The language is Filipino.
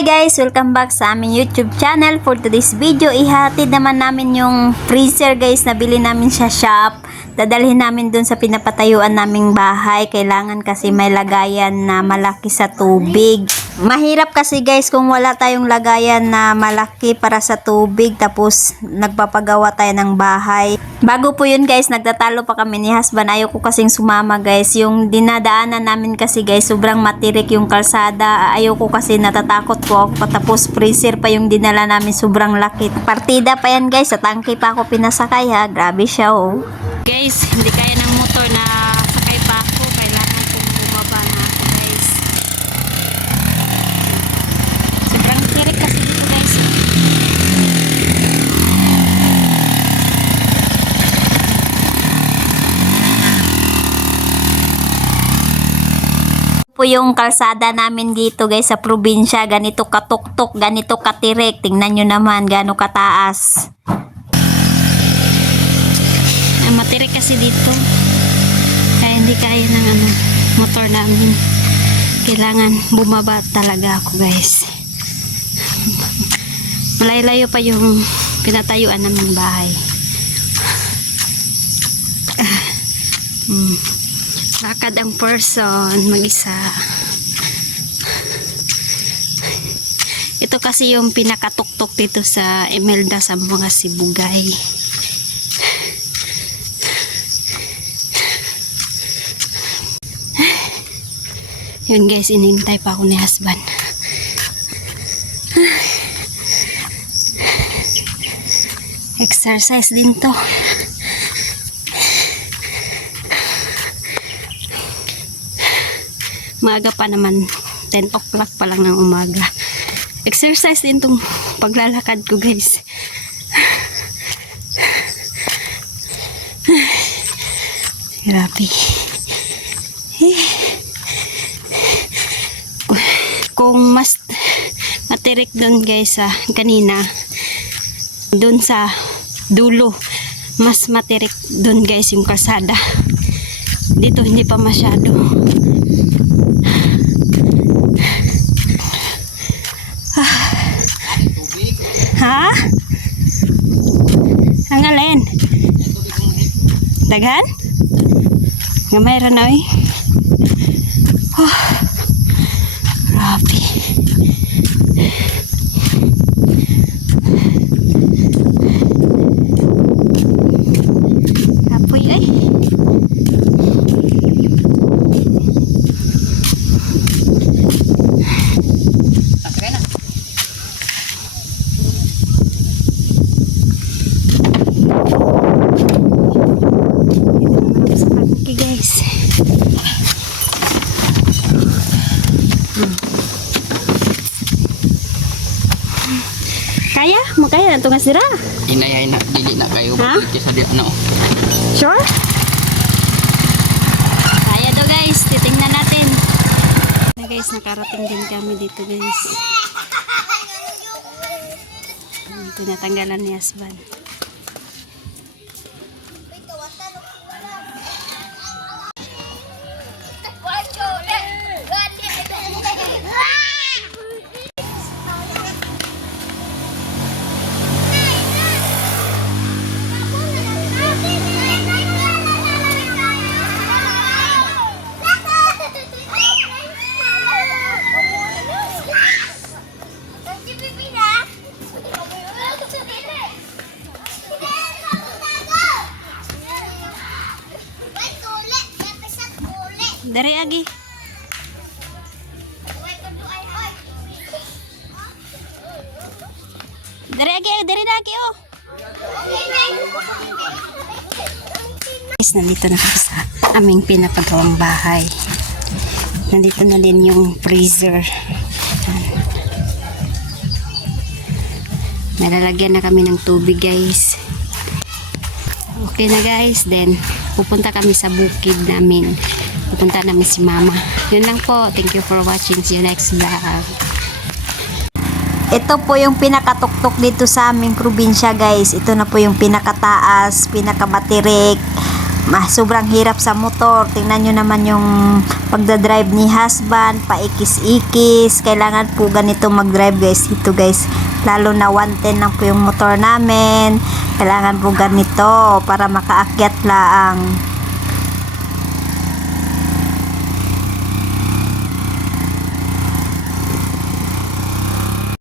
Hi guys! Welcome back sa aming YouTube channel. For today's video, ihatid naman namin yung freezer guys na bili namin sa shop. Dadalhin namin dun sa pinapatayuan naming bahay. Kailangan kasi may lagayan na malaki sa tubig. Mahirap kasi guys kung wala tayong lagayan na malaki para sa tubig tapos nagpapagawa tayo ng bahay. Bago po yun guys, nagtatalo pa kami ni husband. Ayaw ko kasing sumama guys. Yung dinadaanan namin kasi guys, sobrang matirik yung kalsada. Ayaw ko kasi natatakot po ako. Tapos freezer pa yung dinala namin, sobrang laki. Partida pa yan guys, sa tangke pa ako pinasakay ha. Grabe siya oh. Guys, hindi kaya ng motor na sakay pa ako. Kailangan kong bumaba na ako guys. Sobrang tirik kasi dito guys. oh. Po yung kalsada namin dito guys sa probinsya. Ganito katuktok, ganito katirik. Tingnan nyo naman gano'ng kataas. Ah, matirik kasi dito. Kaya hindi kaya ng ano, motor namin. Kailangan bumaba talaga ako guys. Malayo-layo pa yung pinatayuan namin bahay. Ah, hmm. Lakad ang person, mag-isa. Ito kasi yung pinakatuktok dito sa Emelda sa mga sibugay. Yun guys, inintay pa ako ni husband. Exercise din to. Maaga pa naman. 10 o'clock pa lang ng umaga. Exercise din tong paglalakad ko guys. Grabe. Kung mas matirik doon guys sa kanina doon sa dulo mas matirik doon guys yung kalsada dito hindi pa masyado Ha? Ang alin? Daghan? Gamay ra na oy. Oh, grabe. Kaya? Na ito nga sira. Inayay na, dili na kayo. Ha? Sa dito na. oh. Sure? Kaya to guys. Titingnan natin. Na guys, nakarating din kami dito guys. Ito natanggalan ni husband. Dari agi. Dari agi, dari lagi oh. Guys, nandito na kami sa aming pinapagawang bahay. Nandito na din yung freezer. Nalalagyan na kami ng tubig guys. Okay na guys, then pupunta kami sa bukid namin. Pupunta namin si mama. Yun lang po. Thank you for watching. See you next vlog. Ito po yung pinakatuktok dito sa aming probinsya guys. Ito na po yung pinakataas, pinakamatirik. ah, sobrang hirap sa motor. Tingnan nyo naman yung pagdadrive ni husband, paikis-ikis. Kailangan po ganito mag-drive guys. Ito guys, lalo na 110 lang po yung motor namin. Kailangan po ganito para makaakyat laang.